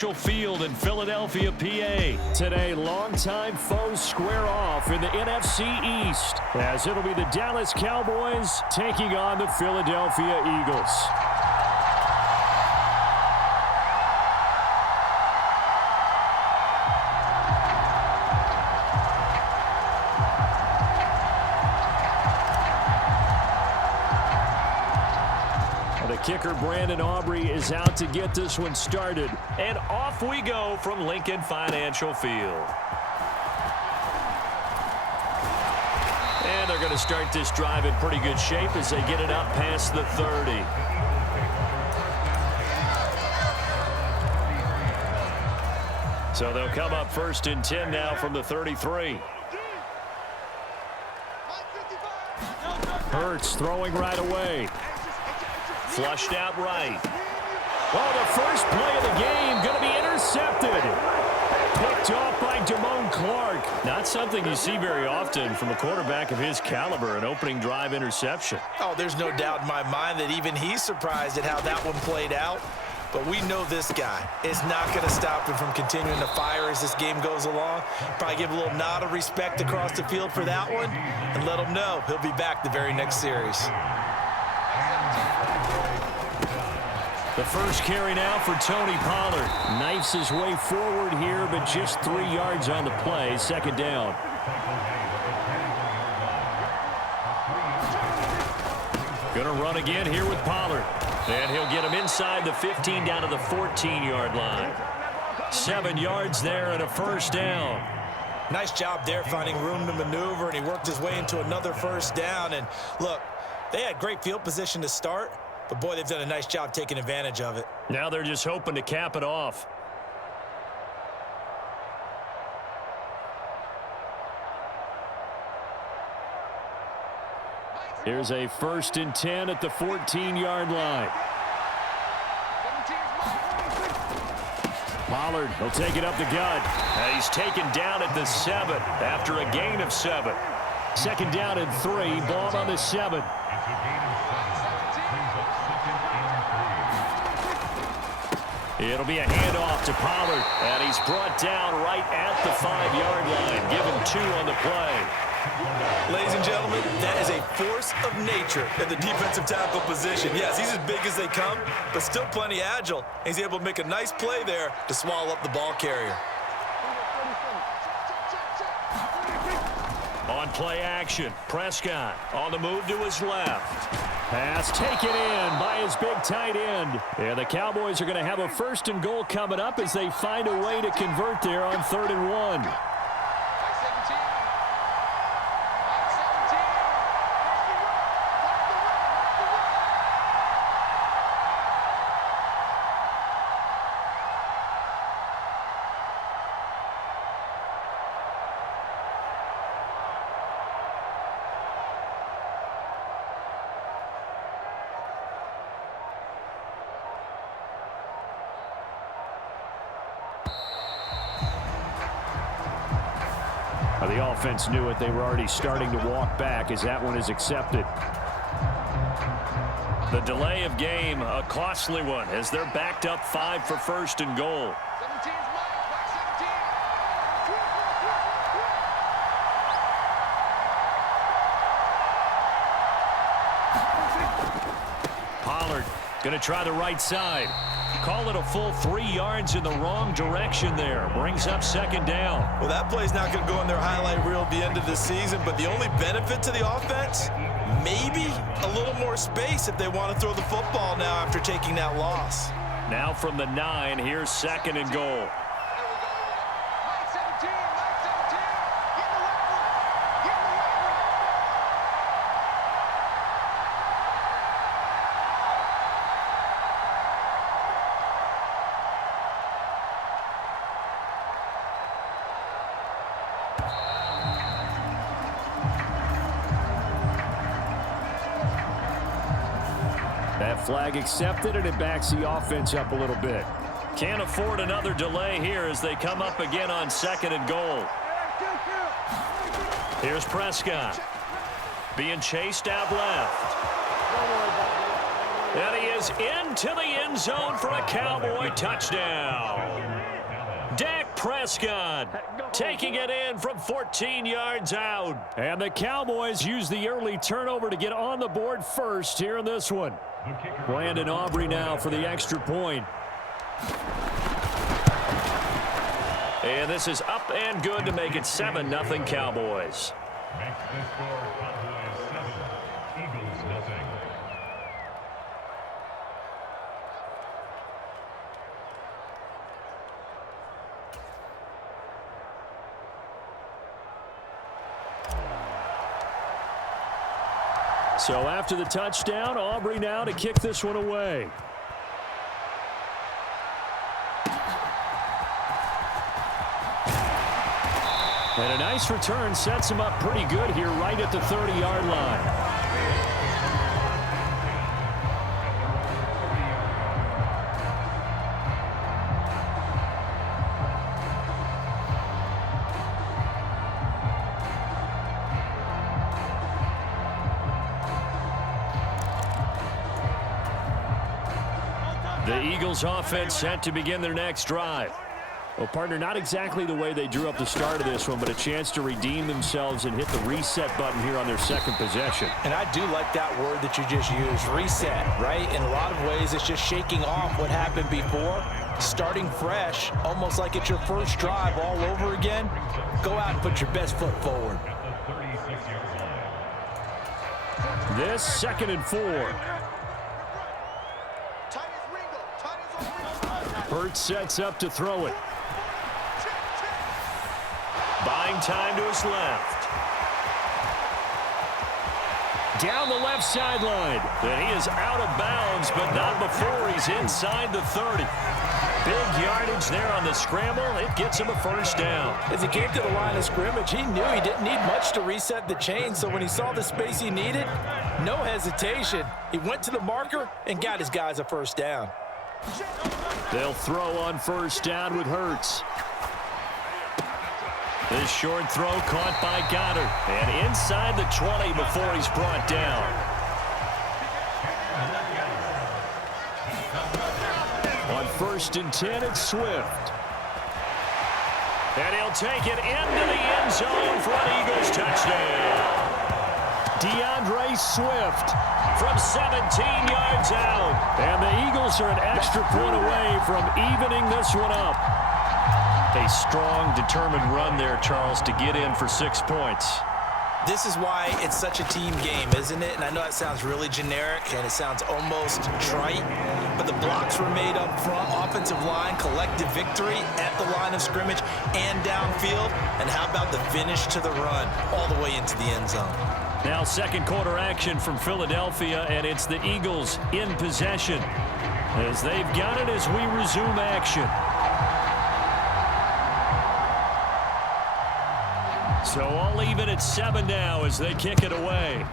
Field in Philadelphia, PA. Today, longtime foes square off in the NFC East, as it'll be the Dallas Cowboys taking on the Philadelphia Eagles. Kicker Brandon Aubrey is out to get this one started. And off we go from Lincoln Financial Field. And they're going to start this drive in pretty good shape as they get it up past the 30. So they'll come up 1st and 10 now from the 33. Hurts throwing right away. Flushed out right. Oh, the first play of the game going to be intercepted. Picked off by Damone Clark. Not something you see very often from a quarterback of his caliber, an opening drive interception. Oh, there's no doubt in my mind that even he's surprised at how that one played out. But we know this guy is not going to stop him from continuing to fire as this game goes along. Probably give a little nod of respect across the field for that one and let him know he'll be back the very next series. The first carry now for Tony Pollard. Knifes his way forward here, but just 3 yards on the play. 2nd down. Gonna run again here with Pollard. And he'll get him inside the 15 down to the 14-yard line. 7 yards there and a 1st down. Nice job there finding room to maneuver, and he worked his way into another 1st down. And look, they had great field position to start, but boy, they've done a nice job taking advantage of it. Now they're just hoping to cap it off. Here's a 1st and 10 at the 14-yard line. Pollard will take it up the gut. And he's taken down at the 7 after a gain of 7. 2nd down and 3, ball on the 7. It'll be a handoff to Pollard, and he's brought down right at the 5-yard line. Give him 2 on the play. Ladies and gentlemen, that is a force of nature at the defensive tackle position. Yes, he's as big as they come, but still plenty agile. He's able to make a nice play there to swallow up the ball carrier. On play action, Prescott on the move to his left. Pass taken in by his big tight end. And the Cowboys are going to have a 1st and goal coming up as they find a way to convert there on 3rd and 1. The offense knew it. They were already starting to walk back as that one is accepted. The delay of game, a costly one, as they're backed up 5 for 1st and goal. Pollard going to try the right side. Call it a full 3 yards in the wrong direction there. Brings up 2nd down. Well, that play's not going to go in their highlight reel at the end of the season, but the only benefit to the offense, maybe a little more space if they want to throw the football now after taking that loss. Now from the 9, here's 2nd and goal. That flag accepted, and it backs the offense up a little bit. Can't afford another delay here as they come up again on 2nd and goal. Here's Prescott being chased out left. And he is into the end zone for a Cowboy touchdown. Dak Prescott taking it in from 14 yards out. And the Cowboys use the early turnover to get on the board first here in this one. Landon Aubrey now for the extra point. And this is up and good to make it 7-0 Cowboys. Makes the score Cowboys 7, Eagles nothing. So after the touchdown, Aubrey now to kick this one away. And a nice return sets him up pretty good here right at the 30-yard line. The Eagles offense set to begin their next drive. Well, partner, not exactly the way they drew up the start of this one, but a chance to redeem themselves and hit the reset button here on their second possession. And I do like that word that you just used, reset, right? In a lot of ways, it's just shaking off what happened before, starting fresh, almost like it's your first drive all over again. Go out and put your best foot forward. This 2nd and 4. Hurts sets up to throw it. Buying time to his left. Down the left sideline. And he is out of bounds, but not before he's inside the 30. Big yardage there on the scramble. It gets him a first down. As he came to the line of scrimmage, he knew he didn't need much to reset the chain, so when he saw the space he needed, no hesitation. He went to the marker and got his guys a first down. They'll throw on first down with Hurts. This short throw caught by Goddard. And inside the 20 before he's brought down. On 1st and 10, it's Swift. And he'll take it into the end zone for an Eagles touchdown. DeAndre Swift from 17 yards out. And the Eagles are an extra point away from evening this one up. A strong, determined run there, Charles, to get in for 6 points. This is why it's such a team game, isn't it? And I know it sounds really generic and it sounds almost trite, but the blocks were made up front, offensive line, collective victory at the line of scrimmage and downfield. And how about the finish to the run all the way into the end zone? Now second quarter action from Philadelphia, and it's the Eagles in possession as they've got it as we resume action. So all even at 7 now as they kick it away.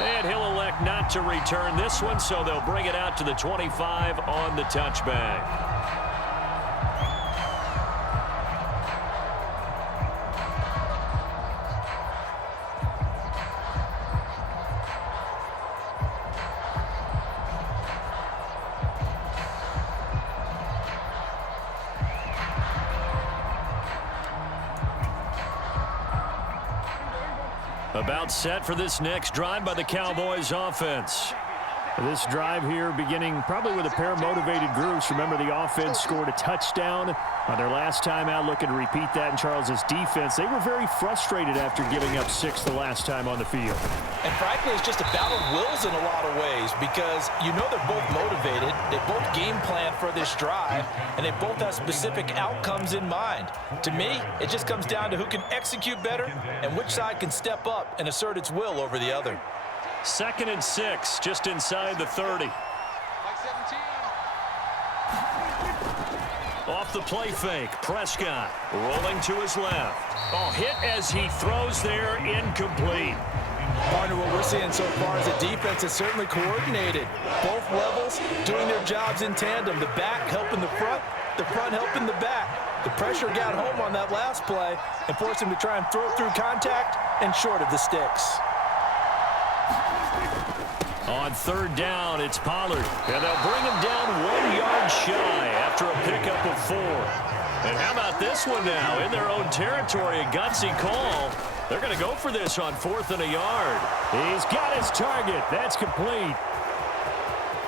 And he'll elect not to return this one, so they'll bring it out to the 25 on the touchback. About set for this next drive by the Cowboys offense. This drive here beginning probably with a pair of motivated groups. Remember, the offense scored a touchdown on their last time out. Looking to repeat that in Charles's defense. They were very frustrated after giving up 6 the last time on the field. And frankly, it's just a battle of wills in a lot of ways because you know they're both motivated. They both game plan for this drive, and they both have specific outcomes in mind. To me, it just comes down to who can execute better and which side can step up and assert its will over the other. 2nd and 6, just inside the 30. Off the play fake, Prescott rolling to his left. Oh, hit as he throws there, incomplete. Partner, what we're seeing so far is a defense is certainly coordinated. Both levels doing their jobs in tandem. The back helping the front helping the back. The pressure got home on that last play and forced him to try and throw through contact and short of the sticks. On third down, it's Pollard. And they'll bring him down 1 yard shy after a pickup of 4. And how about this one now? In their own territory, a gutsy call. They're going to go for this on 4th and a yard. He's got his target. That's complete.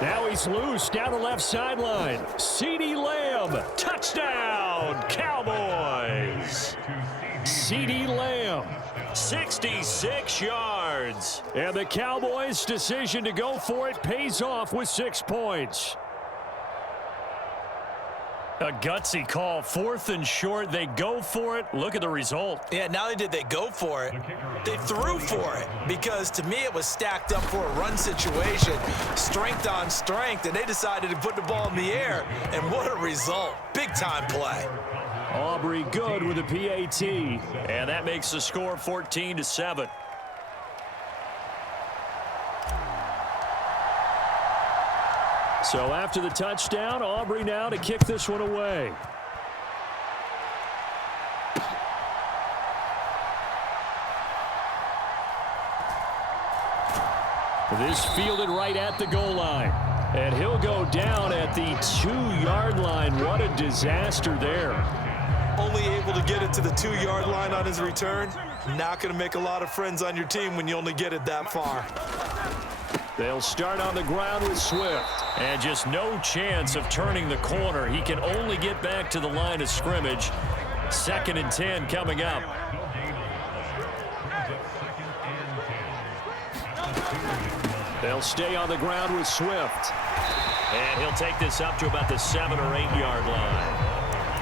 Now he's loose down the left sideline. CeeDee Lamb, touchdown, Cowboys. CeeDee Lamb, 66 yards. And the Cowboys' decision to go for it pays off with 6 points. A gutsy call, 4th and short. They go for it. Look at the result. Yeah, not only did they go for it, they threw for it. Because to me, it was stacked up for a run situation, strength on strength, and they decided to put the ball in the air. And what a result. Big-time play. Aubrey good with a PAT. And that makes the score 14-7. So after the touchdown, Aubrey now to kick this one away. This fielded right at the goal line. And he'll go down at the 2-yard line. What a disaster there. Only able to get it to the 2-yard line on his return. Not going to make a lot of friends on your team when you only get it that far. They'll start on the ground with Swift. And just no chance of turning the corner. He can only get back to the line of scrimmage. 2nd and 10 coming up. They'll stay on the ground with Swift. And he'll take this up to about the 7 or 8 yard line.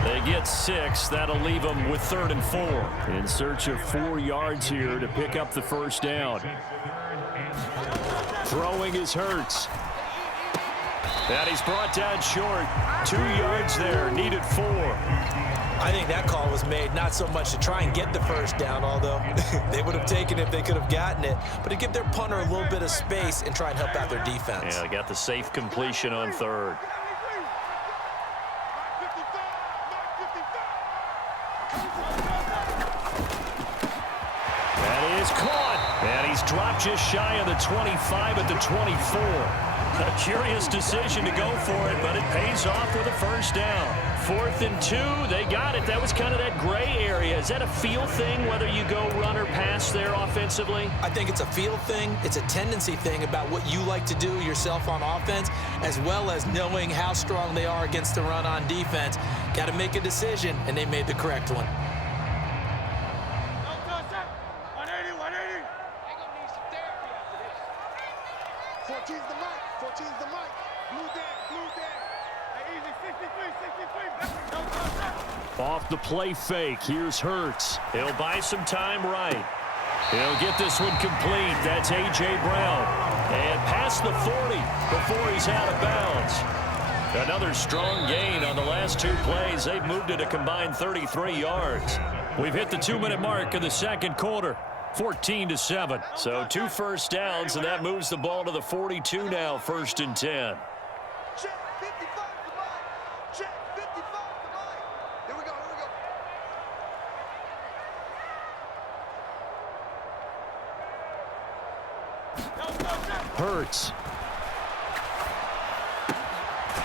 They get 6. That'll leave them with 3rd and 4. In search of 4 yards here to pick up the first down. Throwing is Hurts. And he's brought down short. 2 yards there. Needed 4. I think that call was made not so much to try and get the first down, although they would have taken it if they could have gotten it, but to give their punter a little bit of space and try and help out their defense. Yeah, they got the safe completion on 3rd. That is caught. And he's dropped just shy of the 25 at the 24. A curious decision to go for it, but it pays off with a first down. 4th and 2, they got it. That was kind of that gray area. Is that a feel thing, whether you go run or pass there offensively? I think it's a feel thing. It's a tendency thing about what you like to do yourself on offense, as well as knowing how strong they are against the run on defense. Got to make a decision, and they made the correct one. 14's the mic. 14's the mic. Blue down. Hey, easy. 63. Off the play fake. Here's Hurts. He'll buy some time right. He'll get this one complete. That's A.J. Brown. And past the 40 before he's out of bounds. Another strong gain on the last 2 plays. They've moved it a combined 33 yards. We've hit the 2-minute mark of the second quarter. 14-7. So 2 first downs, and that moves the ball to the 42 now, 1st and 10. Check 55 the mic. Check 55 the mic. Here we go. Hurts.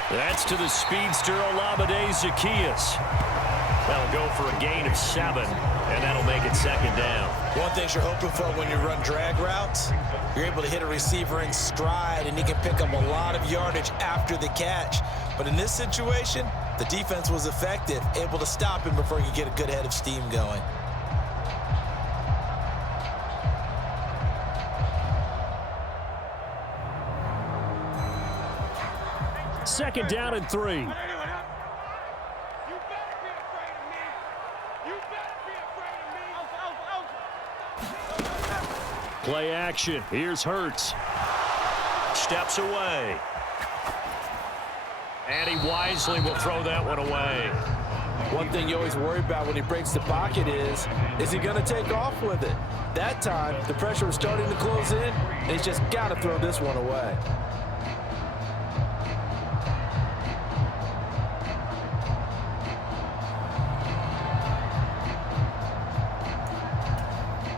That's to the speedster Olamide Zaccheaus. That'll go for a gain of 7, and that'll make it 2nd down. One thing you're hoping for when you run drag routes, you're able to hit a receiver in stride, and he can pick up a lot of yardage after the catch. But in this situation, the defense was effective, able to stop him before he could get a good head of steam going. Second down and 3. Play action. Here's Hurts. Steps away. And he wisely will throw that one away. One thing you always worry about when he breaks the pocket is he going to take off with it? That time, the pressure was starting to close in, and he's just got to throw this one away.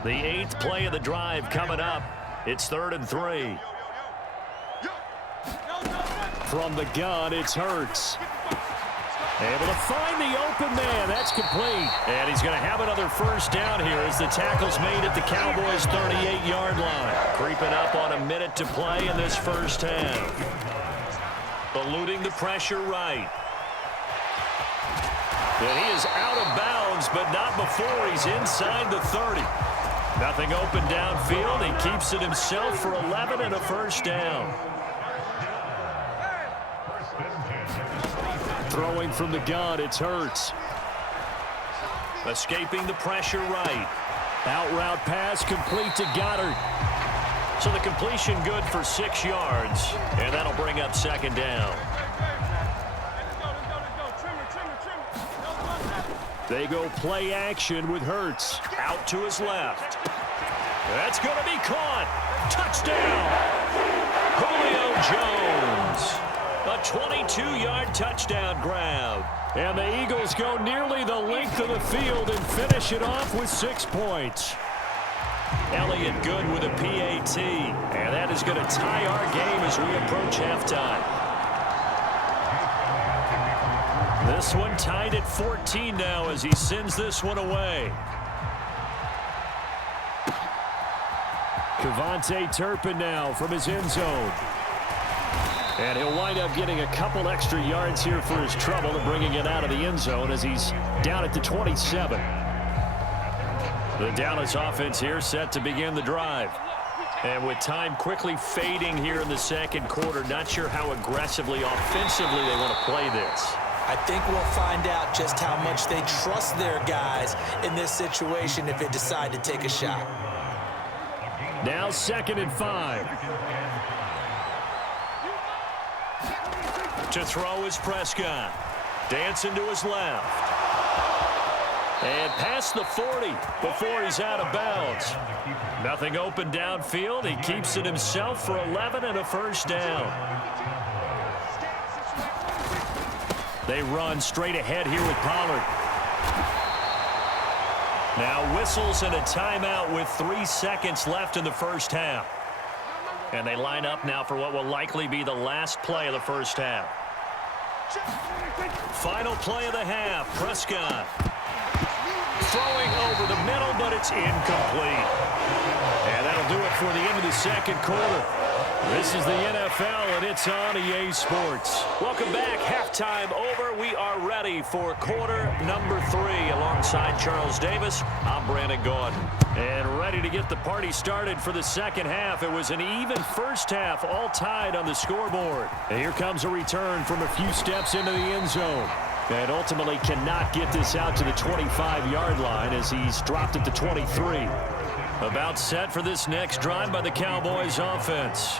The 8th play of the drive coming up. It's 3rd and 3. From the gun, it's Hurts. Able to find the open man. That's complete. And he's going to have another first down here as the tackle's made at the Cowboys' 38-yard line. Creeping up on a minute to play in this first half. Eluding the pressure right. And he is out of bounds, but not before he's inside the 30. Nothing open downfield. He keeps it himself for 11 and a first down. Throwing from the gun, it's Hurts. Escaping the pressure right. Out route pass complete to Goddard. So the completion good for 6 yards, and that'll bring up 2nd down. They go play action with Hurts. Out to his left. That's going to be caught. Touchdown. Julio Jones. A 22-yard touchdown grab. And the Eagles go nearly the length of the field and finish it off with 6 points. Elliott good with a PAT. And that is going to tie our game as we approach halftime. This one tied at 14 now as he sends this one away. Kevontae Turpin now from his end zone. And he'll wind up getting a couple extra yards here for his trouble and bringing it out of the end zone as he's down at the 27. The Dallas offense here set to begin the drive. And with time quickly fading here in the second quarter, not sure how aggressively, offensively they want to play this. I think we'll find out just how much they trust their guys in this situation if they decide to take a shot. Now 2nd and 5. To throw is Prescott. Dancing to his left. And past the 40 before he's out of bounds. Nothing open downfield. He keeps it himself for 11 and a first down. They run straight ahead here with Pollard. Now whistles and a timeout with 3 seconds left in the first half. And they line up now for what will likely be the last play of the first half. Final play of the half. Prescott. Throwing over the middle, but it's incomplete. And that'll do it for the end of the second quarter. This is the NFL, and it's on EA Sports. Welcome back. Halftime over. We are ready for quarter number 3. Alongside Charles Davis, I'm Brandon Gordon. And ready to get the party started for the second half. It was an even first half, all tied on the scoreboard. And here comes a return from a few steps into the end zone. And ultimately cannot get this out to the 25-yard line as he's dropped at the 23. About set for this next drive by the Cowboys offense.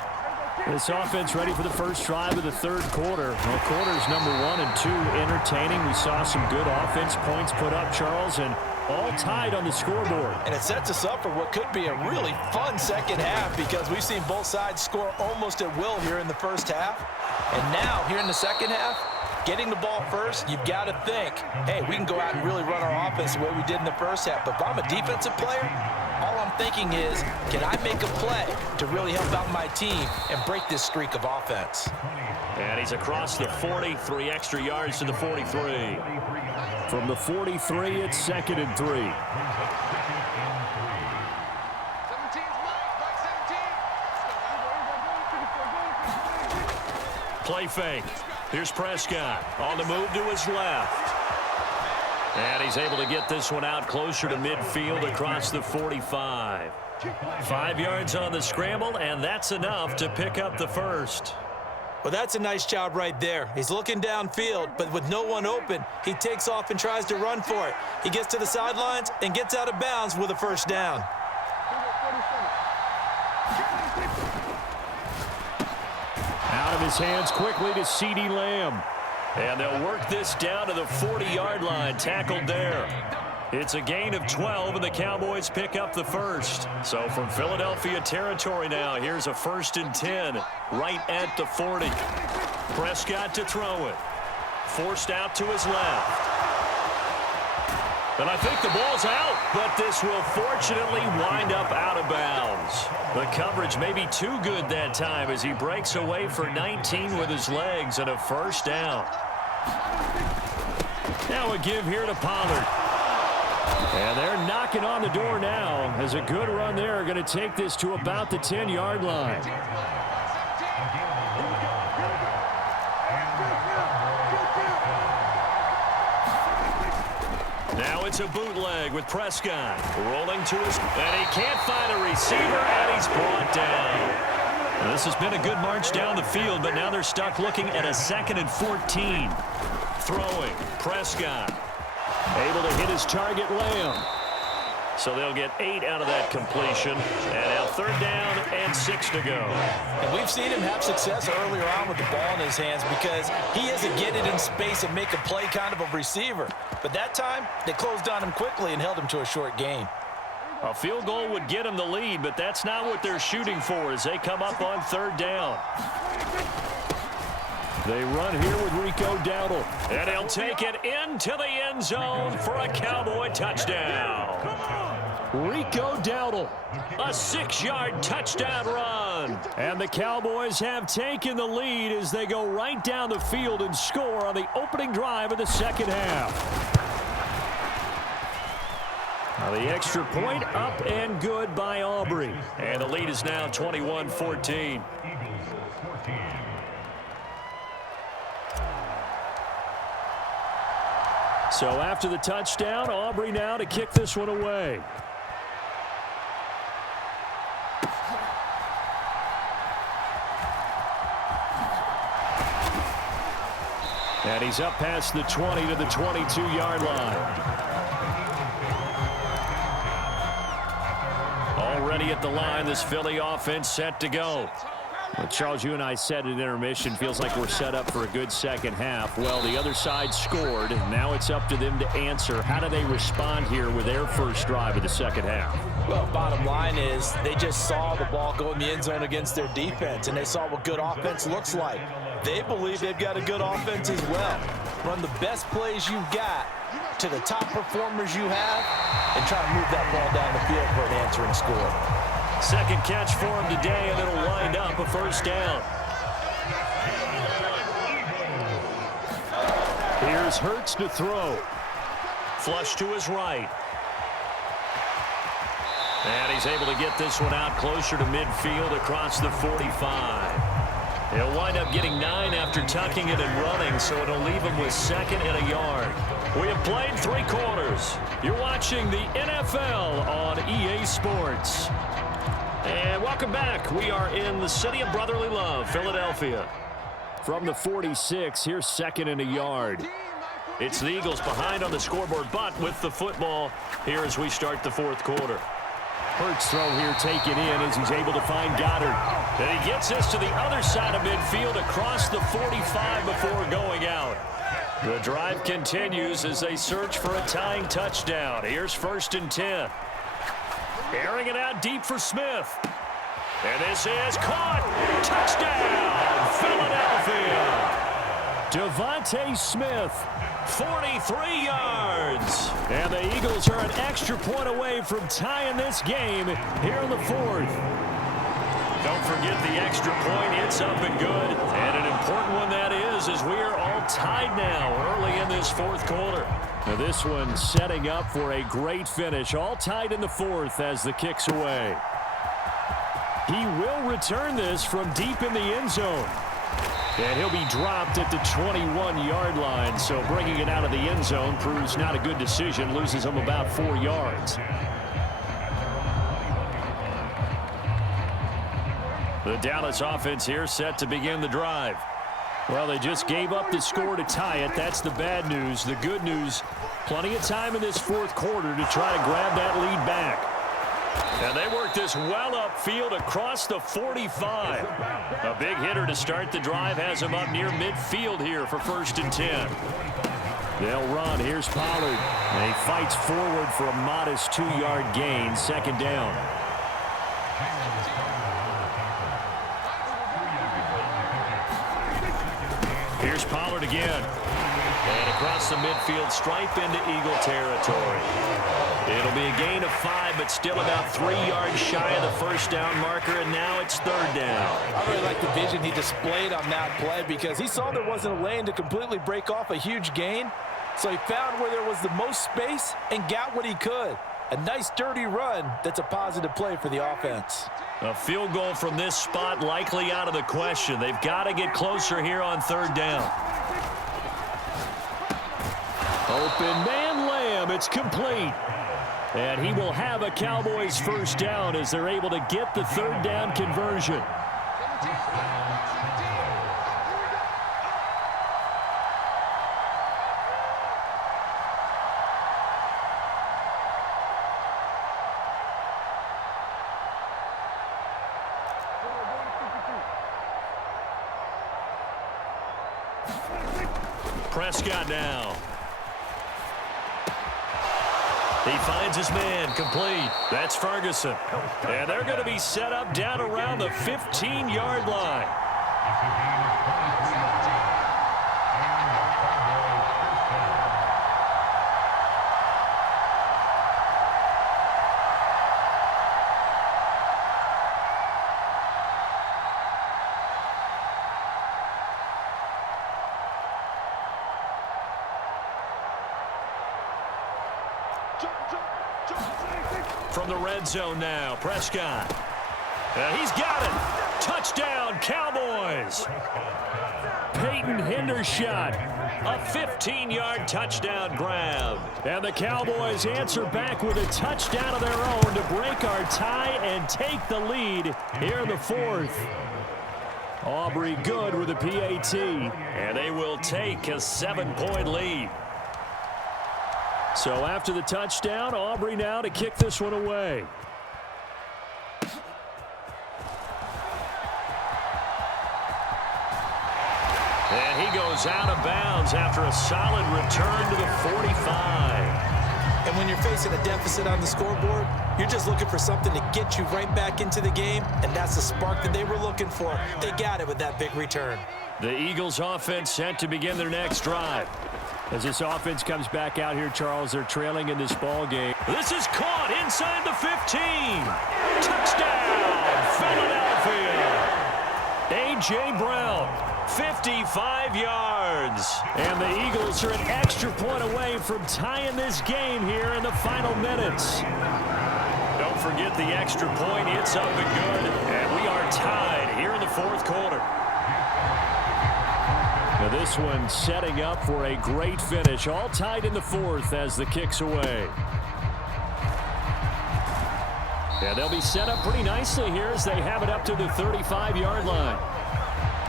This offense ready for the first drive of the third quarter. Well, quarters number 1 and 2 entertaining. We saw some good offense points put up, Charles, and all tied on the scoreboard. And it sets us up for what could be a really fun second half because we've seen both sides score almost at will here in the first half. And now, here in the second half, getting the ball first, you've got to think, hey, we can go out and really run our offense the way we did in the first half. But if I'm a defensive player, all I'm thinking is, can I make a play to really help out my team and break this streak of offense? And he's across the 40, 3 extra yards to the 43. From the 43, it's 2nd and 3. 17's Mike, Play fake. Here's Prescott on the move to his left. And he's able to get this one out closer to midfield across the 45. 5 yards on the scramble, and that's enough to pick up the first. Well, that's a nice job right there. He's looking downfield, but with no one open, he takes off and tries to run for it. He gets to the sidelines and gets out of bounds with a first down. Out of his hands quickly to CeeDee Lamb. And they'll work this down to the 40-yard line, tackled there. It's a gain of 12, and the Cowboys pick up the first. So from Philadelphia territory now, here's a 1st and 10 right at the 40. Prescott to throw it. Forced out to his left. And I think the ball's out, but this will fortunately wind up out of bounds. The coverage may be too good that time as he breaks away for 19 with his legs and a first down. Now a give here to Pollard. And they're knocking on the door now as a good run there going to take this to about the 10-yard line. Now it's a bootleg with Prescott rolling to his, and he can't find a receiver, and he's brought down. And this has been a good march down the field, but now they're stuck looking at a 2nd and 14. Throwing, Prescott able to hit his target, Lamb. So they'll get 8 out of that completion, and now 3rd down and 6 to go. And we've seen him have success earlier on with the ball in his hands because he is a get it in space and make a play kind of a receiver. But that time, they closed on him quickly and held him to a short gain. A field goal would get him the lead, but that's not what they're shooting for as they come up on 3rd down. They run here with Rico Dowdle, and he'll take it into the end zone for a Cowboy touchdown. Rico Dowdle, a 6-yard touchdown run. And the Cowboys have taken the lead as they go right down the field and score on the opening drive of the 2nd half. Now the extra point up and good by Aubrey. And the lead is now 21-14. So after the touchdown, Aubrey now to kick this one away. And he's up past the 20 to the 22-yard line. Already at the line, this Philly offense set to go. Well, Charles, you and I said at intermission, feels like we're set up for a good second half. Well, the other side scored. Now it's up to them to answer. How do they respond here with their first drive of the second half? Well, bottom line is they just saw the ball go in the end zone against their defense, and they saw what good offense looks like. They believe they've got a good offense as well. Run the best plays you've got to the top performers you have and try to move that ball down the field for an answering score. Second catch for him today, and it'll wind up a first down. Here's Hurts to throw. Flush to his right. And he's able to get this one out closer to midfield across the 45. He'll wind up getting 9 after tucking it and running, so it'll leave him with 2nd and a yard. We have played 3 quarters. You're watching the NFL on EA Sports. And welcome back. We are in the city of brotherly love, Philadelphia. From the 46, here's 2nd and a yard. It's the Eagles behind on the scoreboard, but with the football here as we start the 4th quarter. Hurts throw here taken in as he's able to find Goddard. And he gets this to the other side of midfield across the 45 before going out. The drive continues as they search for a tying touchdown. Here's 1st and 10. Airing it out deep for Smith. And this is caught. Touchdown, Philadelphia. Devontae Smith, 43 yards. And the Eagles are an extra point away from tying this game here in the 4th. Don't forget the extra point. It's up and good. And an important one that is, as we are all tied now early in this 4th quarter. Now this one setting up for a great finish. All tied in the 4th as the kick's away. He will return this from deep in the end zone. And he'll be dropped at the 21-yard line. So bringing it out of the end zone proves not a good decision. Loses him about 4 yards. The Dallas offense here set to begin the drive. Well, they just gave up the score to tie it. That's the bad news. The good news, plenty of time in this 4th quarter to try to grab that lead back. And they work this well upfield across the 45. A big hitter to start the drive has him up near midfield here for 1st and 10. They'll run. Here's Pollard. And he fights forward for a modest 2-yard gain. 2nd down. Here's Pollard again. And across the midfield stripe into Eagle territory. It'll be a gain of 5, but still about 3 yards shy of the first down marker, and now it's 3rd down. I really like the vision he displayed on that play because he saw there wasn't a lane to completely break off a huge gain. So he found where there was the most space and got what he could. A nice, dirty run that's a positive play for the offense. A field goal from this spot likely out of the question. They've got to get closer here on 3rd down. Open man Lamb. It's complete. And he will have a Cowboys first down as they're able to get the 3rd down conversion. Prescott now. He finds his man, complete. That's Ferguson. And they're going to be set up down around the 15-yard line. From the red zone now, Prescott. He's got it. Touchdown, Cowboys. Peyton Hendershot, a 15-yard touchdown grab. And the Cowboys answer back with a touchdown of their own to break our tie and take the lead here in the 4th. Aubrey good with a PAT, and they will take a 7-point lead. So after the touchdown, Aubrey now to kick this one away. And he goes out of bounds after a solid return to the 45. And when you're facing a deficit on the scoreboard, you're just looking for something to get you right back into the game, and that's the spark that they were looking for. They got it with that big return. The Eagles offense set to begin their next drive. As this offense comes back out here, Charles, they're trailing in this ball game. This is caught inside the 15. Touchdown, Philadelphia. A.J. Brown, 55 yards. And the Eagles are an extra point away from tying this game here in the final minutes. Don't forget the extra point. It's up and good. And we are tied here in the 4th quarter. Now this one setting up for a great finish. All tied in the 4th as the kick's away. Yeah, they'll be set up pretty nicely here as they have it up to the 35-yard line.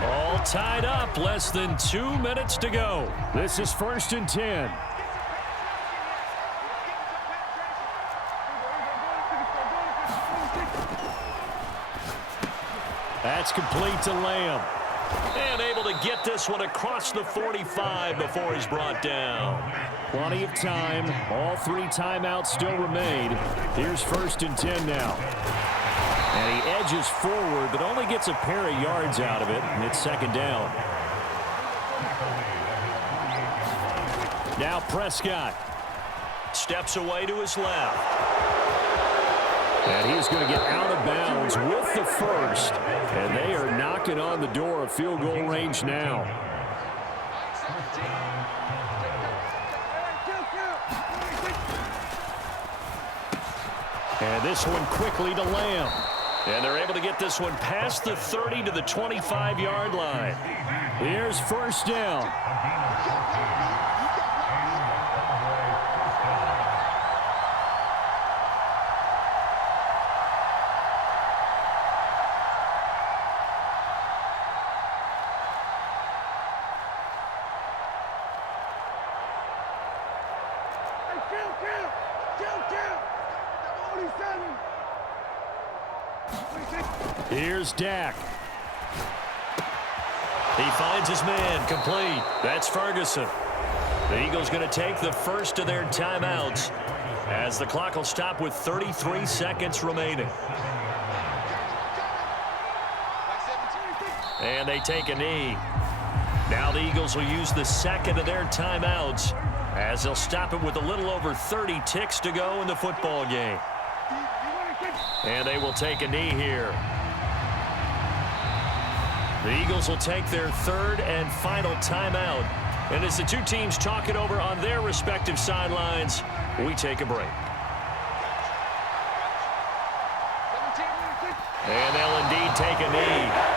All tied up, less than 2 minutes to go. This is 1st and 10. That's complete to Lamb. And able to get this one across the 45 before he's brought down. Plenty of time. All 3 timeouts still remain. Here's 1st and 10 now. And he edges forward, but only gets a pair of yards out of it, and it's 2nd down. Now Prescott steps away to his left. And he's going to get out of bounds with the first. And they are knocking on the door of field goal range now. And this one quickly to Lamb. And they're able to get this one past the 30 to the 25-yard line. Here's 1st down. Here's Dak. He finds his man, complete. That's Ferguson. The Eagles going to take the first of their timeouts as the clock will stop with 33 seconds remaining. And they take a knee. Now the Eagles will use the second of their timeouts as they'll stop it with a little over 30 ticks to go in the football game. And they will take a knee here. The Eagles will take their third and final timeout. And as the two teams talk it over on their respective sidelines, we take a break. And they'll indeed take a knee.